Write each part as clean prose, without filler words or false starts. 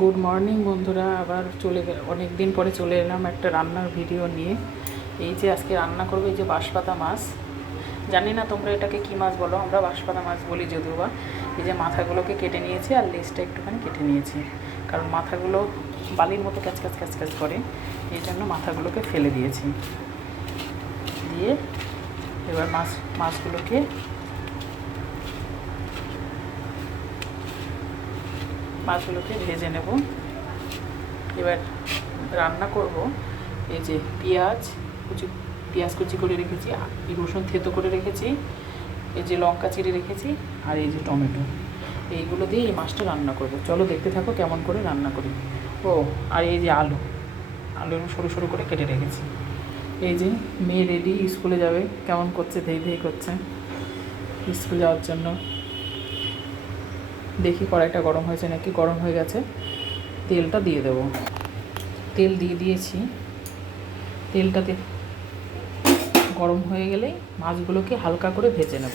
Good morning বন্ধুরা, আবার অনেক দিন পরে চলে এলাম একটা রান্নার ভিডিও নিয়ে। এই যে আজকে রান্না করবো এই যে বাঁশপাতা মাছ। জানি না তোমরা এটাকে কী মাছ বলো, আমরা বাঁশপাতা মাছ বলি যদিও বা। এই যে মাথাগুলোকে কেটে নিয়েছি আর লেজটা একটুখানি কেটে নিয়েছি, কারণ মাথাগুলো বালির মতো ক্যাচক্যাচ ক্যাচক্যাচ করে, এই জন্য মাথাগুলোকে ফেলে দিয়েছি। দিয়ে এবার মাছগুলোকে ভেজে নেব। এবার রান্না করব এই যে পেঁয়াজ কুচি করে রেখেছি, রসুন থেতো করে রেখেছি, এই যে লঙ্কা চিড়ে রেখেছি, আর এই যে টমেটো, এইগুলো দিয়ে এই মাছটা রান্না করব। চলো দেখতে থাকো কেমন করে রান্না করি। আর এই যে আলু সরু সরু করে কেটে রেখেছি। এই যে মেয়ে রেডি, স্কুলে যাবে, কেমন করছে, ধেই ধেই করছে স্কুল যাওয়ার জন্য। দেখি কড়াইটা গরম হয়েছে নাকি। গরম হয়ে গেছে, তেলটা দিয়ে দেবো। তেল দিয়ে দিয়েছি। তেলটাতে গরম হয়ে গেলেই মাছগুলোকে হালকা করে ভেজে নেব।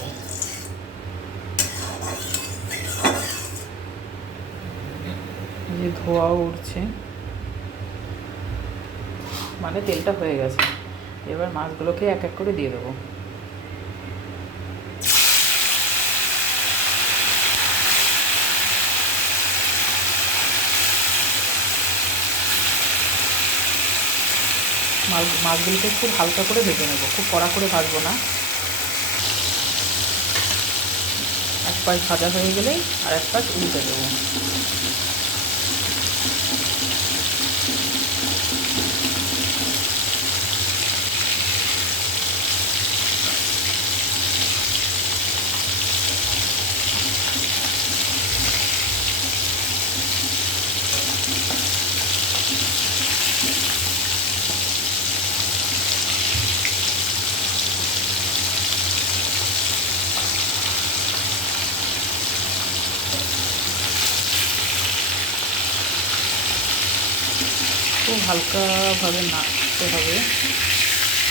যে ধোঁয়াও উঠছে, মানে তেলটা হয়ে গেছে। এবার মাছগুলোকে এক এক করে দিয়ে দেবো। মাছগুলোকে খুব হালকা করে ভেজে নেব, খুব কড়া করে ভাজবো না। এক পাশ ভাজা হয়ে গেলেই আর এক পাশ উল্টে দেবো। খুব হালকাভাবে নাড়তে হবে,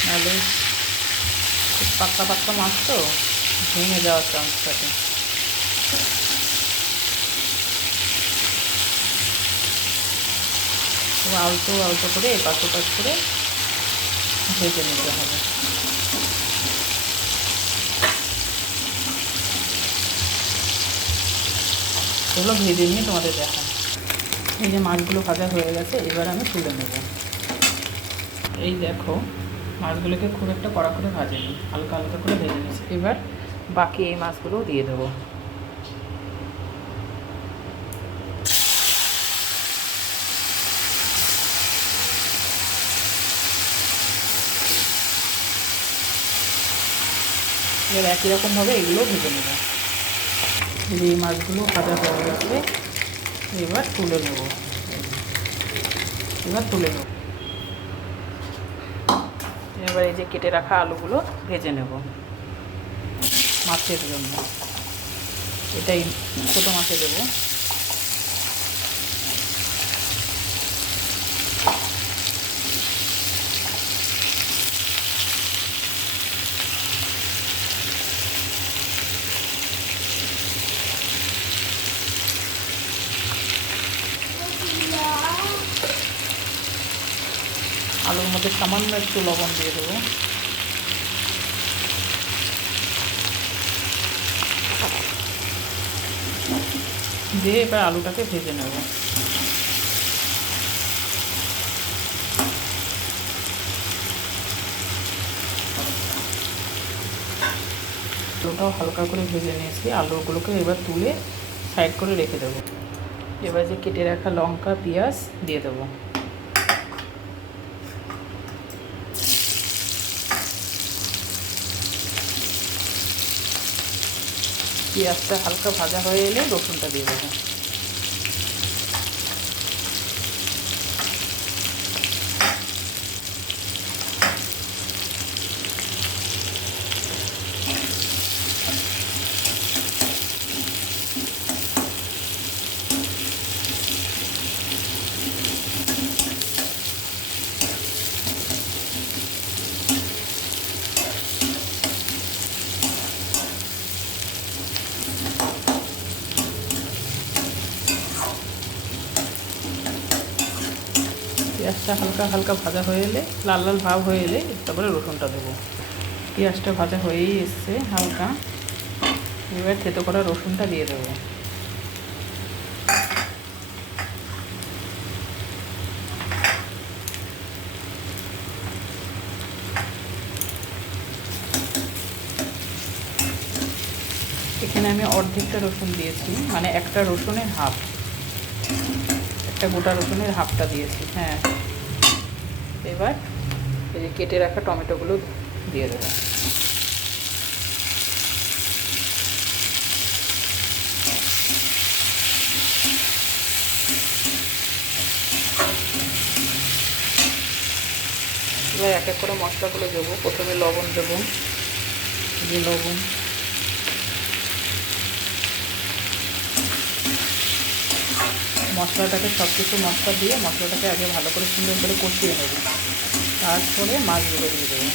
নাহলে খুব পাতলা পাতলা মাছ তো ভেঙে যাওয়ার চান্স থাকে। খুব আলতো আলতো করে এপাশ ওপাশ করে ভেজে নিতে হবে। এগুলো ভেজে নিয়ে তোমাদের দেখান। এই যে মাছগুলো ভাজা হয়ে গেছে, এবার আমি তুলে নেব। এই দেখো, মাছগুলোকে খুব একটা কড়া করে ভাজেনি, হালকা হালকা করে ভেজে নিয়েছি। এবার বাকি এই মাছগুলোও দিয়ে দেবো। এবার একই রকমভাবে এগুলোও ভেজে নেব। এই মাছগুলো ভাজা হয়ে গেছে, এবার তুলে নেব। এবার এই যে কেটে রাখা আলুগুলো ভেজে নেব মাছের জন্য। এটাই ছোটো মাছে দেবো। আলুর মধ্যে সামান্য একটু লবণ দিয়ে দেবো। দিয়ে এবার আলুটাকে ভেজে নেব। আলুটাও হালকা করে ভেজে নিয়েছি। আলুগুলোকে এবার তুলে সাইড করে রেখে দেবো। এবার যে কেটে রাখা লঙ্কা পেঁয়াজ দিয়ে দেবো। পেঁয়াজটা হালকা ভাজা হয়ে এলে রসুনটা দিয়ে দেবো। পেঁয়াজটা হালকা হালকা ভাজা হয়ে এলে, লাল লাল ভাব হয়ে এলে তারপরে রসুনটা দেবো। পেঁয়াজটা ভাজা হয়েই এসছে হালকা, এবার থেতো করা রসুনটা দিয়ে দেবো। এখানে আমি অর্ধেকটা রসুন দিয়েছি, মানে একটা রসুনের হাফ, একটা গোটা রসুনের হাফটা দিয়েছি। হ্যাঁ, এবার এই যে কেটে রাখা টমেটোগুলো দিয়ে দেবো। এবার এক এক করে মশলাগুলো দেবো। প্রথমে লবণ দেবো, যে লবণ, মশলাটাকে সব কিছু মশলা দিয়ে মশলাটাকে আগে ভালো করে সুন্দর করে কষিয়ে নেব, তারপরে মাছগুলো দিয়ে দেবো।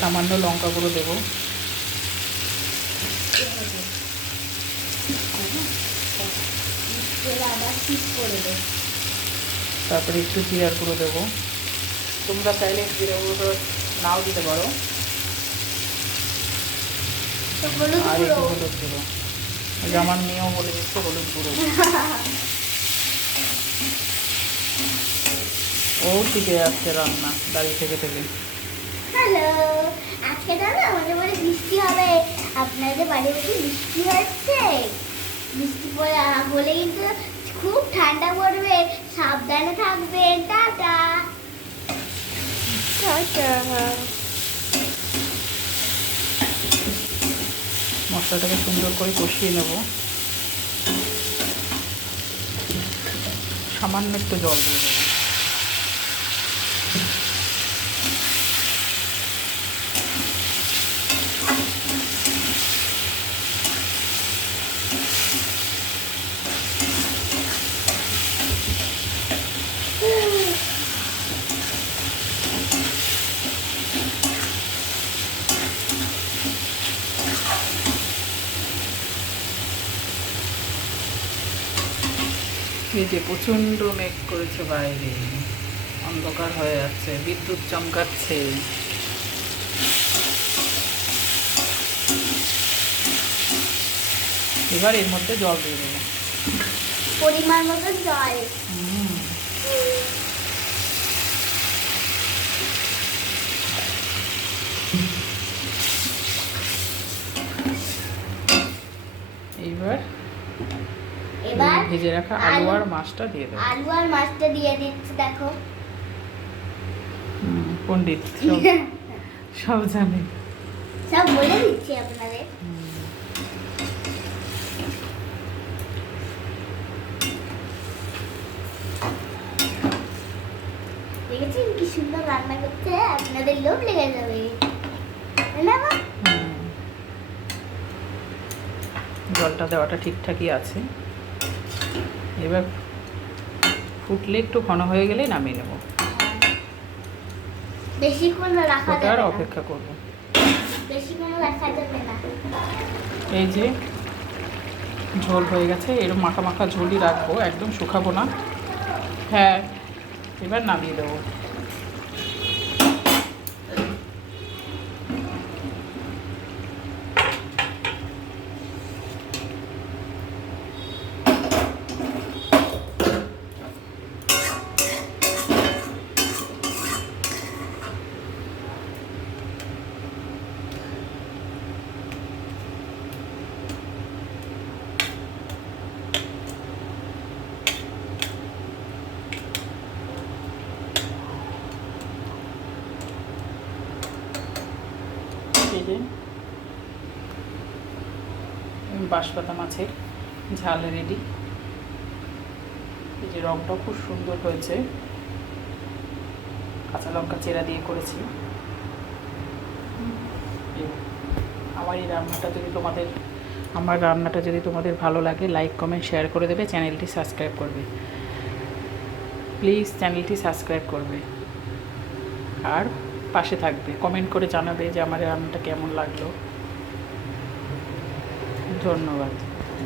সামান্য লঙ্কা গুঁড়ো দেবো, তারপরে একটু জিরার গুঁড়ো দেবো। তোমরা চাইলে জিরা গুঁড়ো নাও দিতে পারো। আর একটু হলুদ গুঁড়ো, আমার মেয়েও বলে দিচ্ছে হলুদ গুঁড়ো। ও শিখে যাচ্ছে রান্না দাঁড়িয়ে থেকে থেকে। হ্যালো, আজকে দাদা আমাদের বাড়ি বৃষ্টি হবে। আপনাদের বাড়ি কি বৃষ্টি হচ্ছে? বৃষ্টি হলে কিন্তু খুব ঠান্ডা পড়বে, সাবধানে থাকবেন। Tata tata. মশলাটাকে সুন্দর করে কষিয়ে নেব, সামান্য একটু জল দিয়ে দেবো। এই যে প্রচণ্ড মেঘ করেছে বাইরে, অন্ধকার হয়ে যাচ্ছে, বিদ্যুৎ চমকাচ্ছে। এবার এর মধ্যে জল দিয়ে দেবো, পরিমাণ মতো জল। এইবার এবার ভেজে রাখা আলু আর মাছটা দিয়ে দেবো। আলু আর মাছটা দিয়ে দিচ্ছি, দেখো। পণ্ডিত সব জানে, সব বলে দিচ্ছি আপনাদের। দেখেছেন কি সুন্দর রান্না করতে, আপনাদের লোভ লেগে যাবে না? জলটা দেওয়াটা ঠিকঠাকই আছে। এবার ফুটলে একটু ঘন হয়ে গেলেই নামিয়ে নেব। বেশিক্ষণ রাখা যাবে ওটার না, অপেক্ষা করব। বেশিক্ষণ রাখা যাবে না। এই যে ঝোল হয়ে গেছে, এরকম মাখা মাখা ঝোলই রাখবো, একদম শুকাবো না। হ্যাঁ, এবার নামিয়ে দেবো। বাঁশপাতা মাছের ঝাল রেডি। এই যে রংটাও খুব সুন্দর হয়েছে, কাঁচা লঙ্কা চেরা দিয়ে করেছি। আমার রান্নাটা যদি তোমাদের ভালো লাগে, লাইক কমেন্ট শেয়ার করে দেবে, চ্যানেলটি সাবস্ক্রাইব করবে প্লিজ, চ্যানেলটি সাবস্ক্রাইব করবে। আর পাশে থাকবে, কমেন্ট করে জানাবে যে আমার রান্নাটা কেমন লাগলো। ধন্যবাদ।